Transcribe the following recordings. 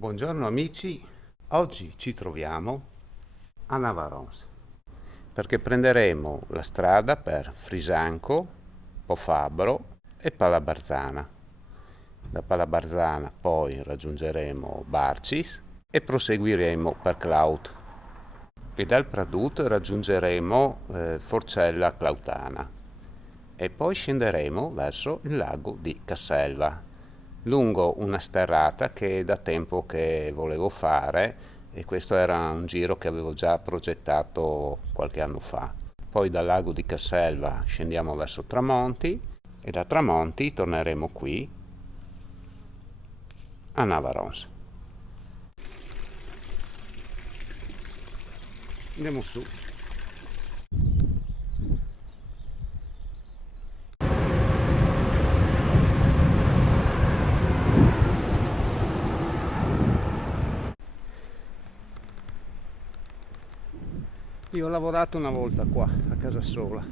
Buongiorno amici, oggi ci troviamo a Navarons perché prenderemo la strada per Frisanco, Pofabro e Palabarzana. Da Palabarzana poi raggiungeremo Barcis e proseguiremo per Claut e dal Pradut raggiungeremo Forcella Clautana e poi scenderemo verso il lago di Casselva lungo una sterrata che è da tempo che volevo fare e questo era un giro che avevo già progettato qualche anno fa. Poi dal lago di Casselva scendiamo verso Tramonti e da Tramonti torneremo qui a Navarons. Andiamo su. Io ho lavorato una volta qua a Casasola.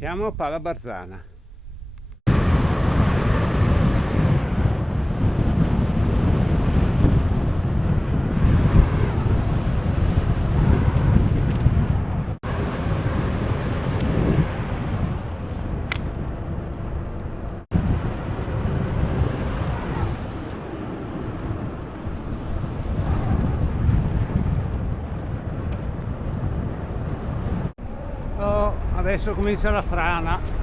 Siamo a Palabarzana. Oh, adesso comincia la frana.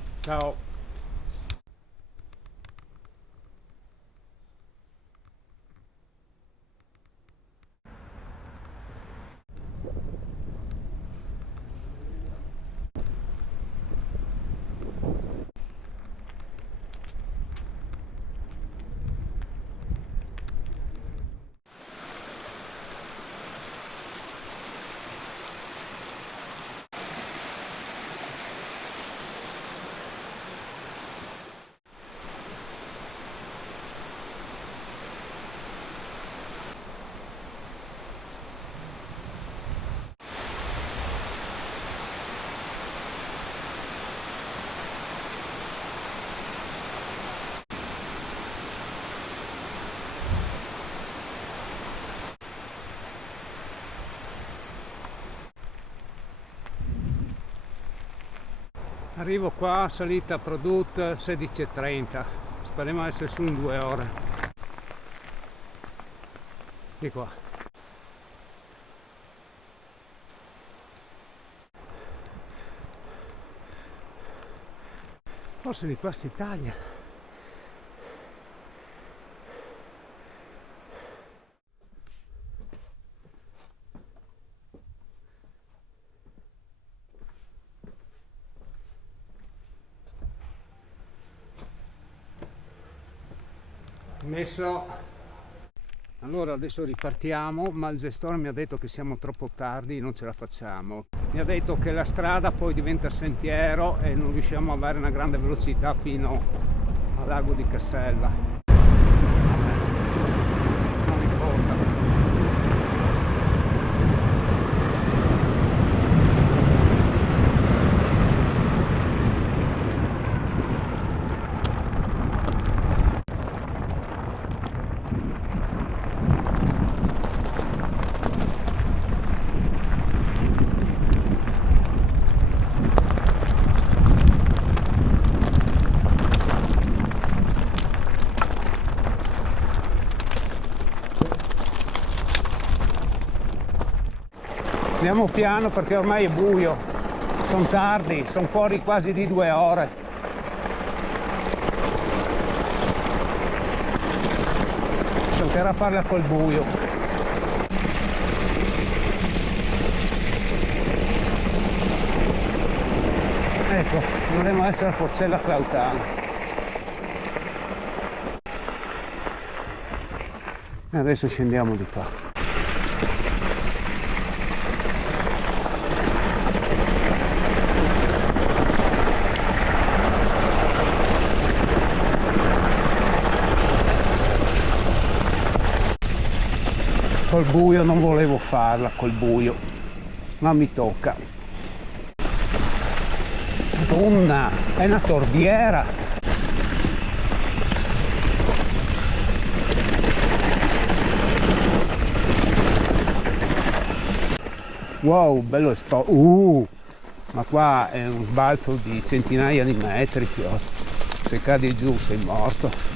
tutti, ciao! Arrivo qua, salita Produt 16:30, speriamo essere su in 2 ore. Di qua. Forse di qua si Italia. Messo. Allora adesso ripartiamo, ma il gestore mi ha detto che siamo troppo tardi, non ce la facciamo. Mi ha detto che la strada poi diventa sentiero e non riusciamo ad avere una grande velocità fino al lago di Casselva. Non importa. Andiamo piano perché ormai è buio, sono tardi, sono fuori quasi di 2 ore. Toccherà farla col buio. Ecco, dovremmo essere a Forcella Clautana. E adesso scendiamo di qua. Col buio non volevo farla, col buio, ma mi tocca. Madonna, è una torbiera. Wow, bello ma qua è un sbalzo di centinaia di metri, se cadi giù sei morto.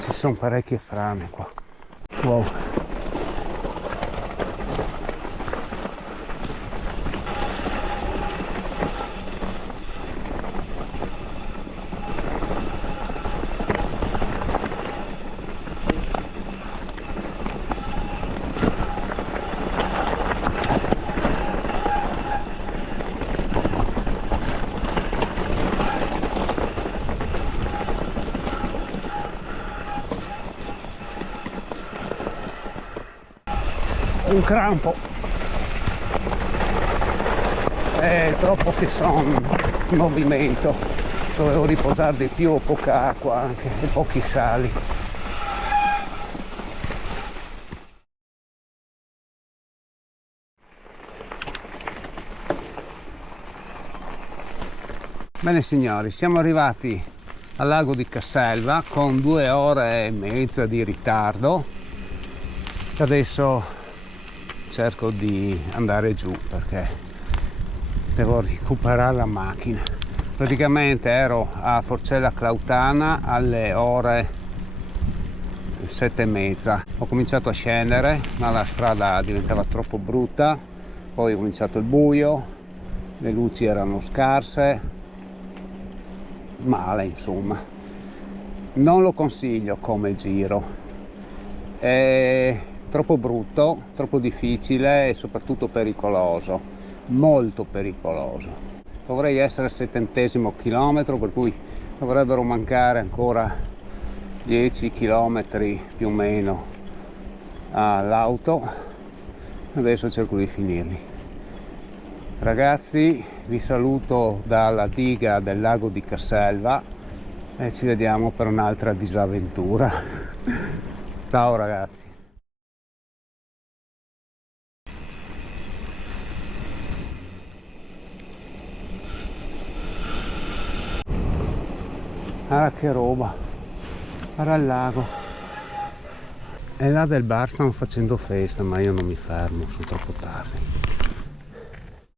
Ci sono parecchie frane qua. Wow. Un crampo, è troppo che sono in movimento, dovevo riposare di più, poca acqua anche e pochi sali. Bene signori, siamo arrivati al lago di Casselva con 2 ore e mezza di ritardo. Adesso cerco di andare giù perché devo recuperare la macchina. Praticamente ero a Forcella Clautana alle ore 7:30. Ho cominciato a scendere, ma la strada diventava troppo brutta, poi è cominciato il buio, le luci erano scarse, male insomma. Non lo consiglio come giro, è troppo brutto, troppo difficile e soprattutto pericoloso, molto pericoloso. Dovrei essere al 70° chilometro, per cui dovrebbero mancare ancora 10 chilometri più o meno all'auto. Adesso cerco di finirli. Ragazzi, vi saluto dalla diga del lago di Casselva e ci vediamo per un'altra disavventura. Ciao ragazzi. Ah, che roba, guarda il lago. E là del bar stanno facendo festa, ma io non mi fermo, sono troppo tardi.